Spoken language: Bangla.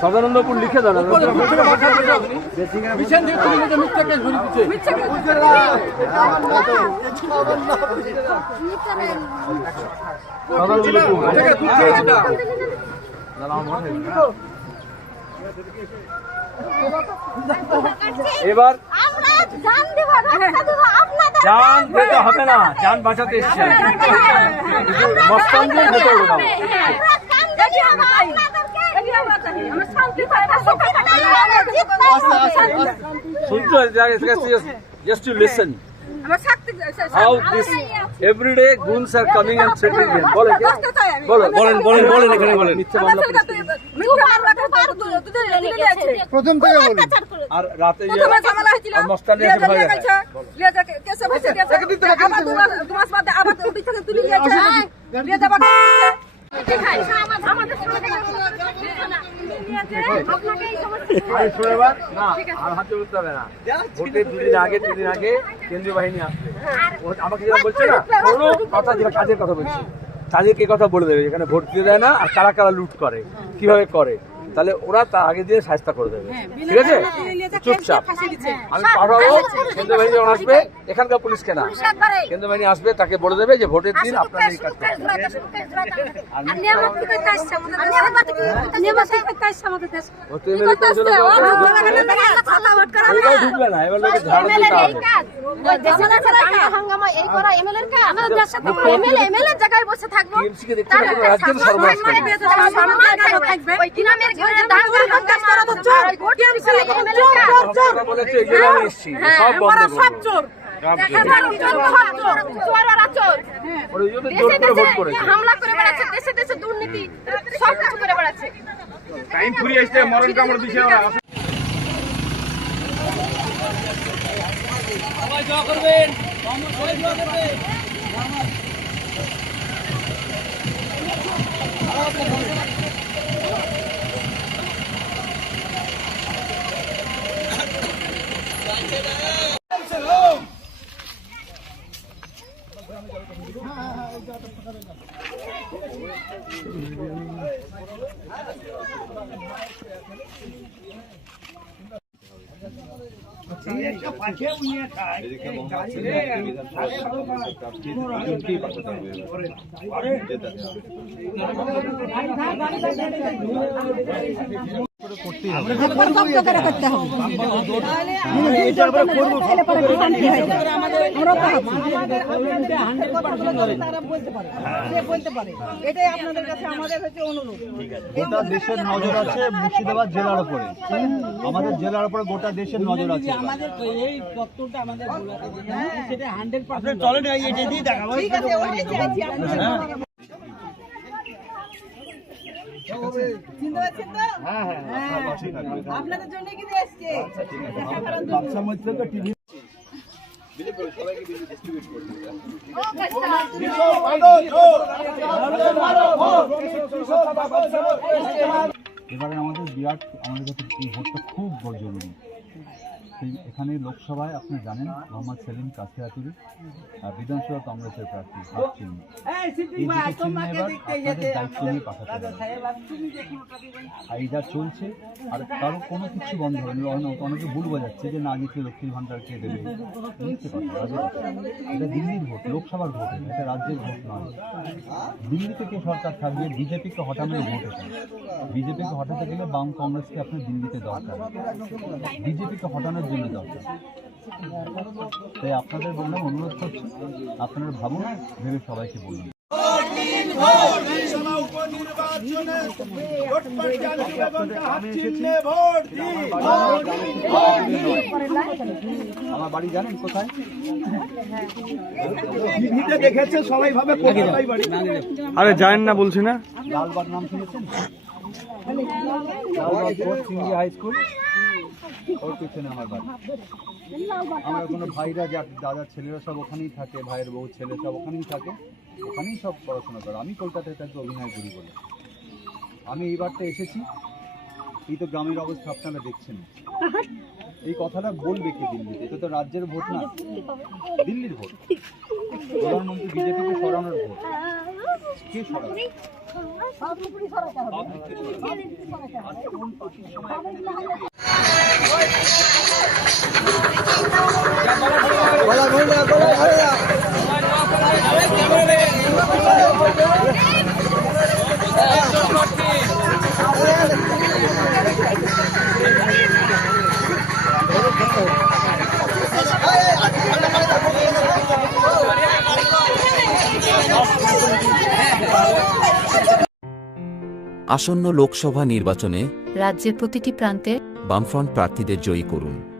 সদানন্দপুর লিখে দেন। এবার জান দিতে হবে না, জান বাঁচাতে এসছে। মস্তান দিয়ে ভেতরে ঢোকাবো। শুনছো, just to listen how this every day goons are coming and threatening him. বলেন এখানে বলেন। মিথ্যা মামলা প্রথম থেকে বলেন। আর রাতে যে মস্তানি এসে ভয় দেখায়। ভোটের দুদিন আগে 3 দিন আগে কেন্দ্রীয় বাহিনী আসবে। আমাকে যেটা বলছে না, কোনো কথা যেটা কাজের কথা বলছে, তাদেরকে কথা বলে দেবে এখানে ভোট দিয়ে দেয় না আর কারা কারা লুট করে, কিভাবে করে, তাহলে ওরা তার আগে দিয়ে শাস্তি করে দেবে। ঠিক আছে, চুপচাপ আমি পাঠাবো। কেন্দ্রীয় বাহিনী যখন আসবে, এখানকার পুলিশকে না, কেন্দ্রীয় বাহিনী আসবে, তাকে বলে দেবে যে ভোটের দিন আপনারা এই কাজ করবেন। ঢুকবে না, এবার লোকে ঝাড় দিতে হবে। হামলা করে বেড়াচ্ছে, দেশে দেশে দুর্নীতি সব কিছু করে বেড়াচ্ছে। টাইম ফুরিয়ে আসছে, মরণ কামড় দিছে ওরা। সবাই দোয়া করবেন, সবাই দোয়া করবেন। গোটা দেশের নজর আছে মুর্শিদাবাদ জেলার উপরে, আমাদের জেলার উপরে গোটা দেশের নজর আছে। আমাদের এই তত্ত্বটা আমাদের সেটা 100% চলে না, এটা দিয়ে দেখাবো। ঠিক আছে, ওইটাই চাইছি আপনাদের জন্য কিন্তু এসছে। বাচ্চার মধ্যে তো টিভি এবারে আমাদের বিরাট, আমাদের কাছে এই ভোটটা খুব জরুরি। এখানে লোকসভায় আপনি জানেন মোহাম্মদ সেলিম কাশিয়াতুরি বিধানসভা কংগ্রেসের প্রার্থী, হাত চিহ্ন। এই দুটো চিহ্ন এবার আপনাদের দায়িত্ব নিয়ে পাঠাতে হবে। এইটা চলছে, আর কারো কোনো কিছু বন্ধ হয়নি। অনেকে ভুল বোঝাচ্ছে যে না আগে লক্ষ্মীর ভান্ডার কে দেবে, মিথ্যে কথা, বাজে কথা। এটা দিল্লির ভোট, লোকসভার ভোট, এটা রাজ্যের ভোট নয়। দিল্লি থেকে সরকার থাকবে, বিজেপিকে হটানোর ভোট এটা। বিজেপিকে হটাতে গেলে বাম কংগ্রেসকে আপনার দিল্লিতে দরকার, বিজেপিকে হটানোর জন্য দরকার। তাই আপনাদের বললাম, অনুরোধ করছি আপনারা ভাবুন, ভেবে সবাইকে বলুন। আমার বাড়ি জানেন কোথায়? দেখেছে সবাই ভাবে আরে জানেন না, বলছি না। লালবাগ নাম শুনেছেন? লালবাগ সিঙ্গি হাই স্কুল, ওর পিছনে আমার বাড়ি। আমার কোনো ভাইরা, দাদার ছেলেরা সব ওখানেই থাকে, ভাইয়ের বউ ছেলে সব ওখানেই থাকে, ওখানেই সব পড়াশোনা করে। আমি কলকাতায় থাকি, অভিনয় করি বলে। আমি এইবারটা এসেছি, এই তো গ্রামের অবস্থা আপনারা দেখছেন। এই কথাটা বলবে কি দিল্লিতে? এটা তো রাজ্যের ভোট না, দিল্লির ভোট, প্রধানমন্ত্রী বিজেপিকে সরানোর ভোট। কে সরাবে? আসন্ন লোকসভা নির্বাচনে রাজ্যের প্রতিটি প্রান্তে বামফ্রন্ট প্রার্থীদের জয়ী করুন।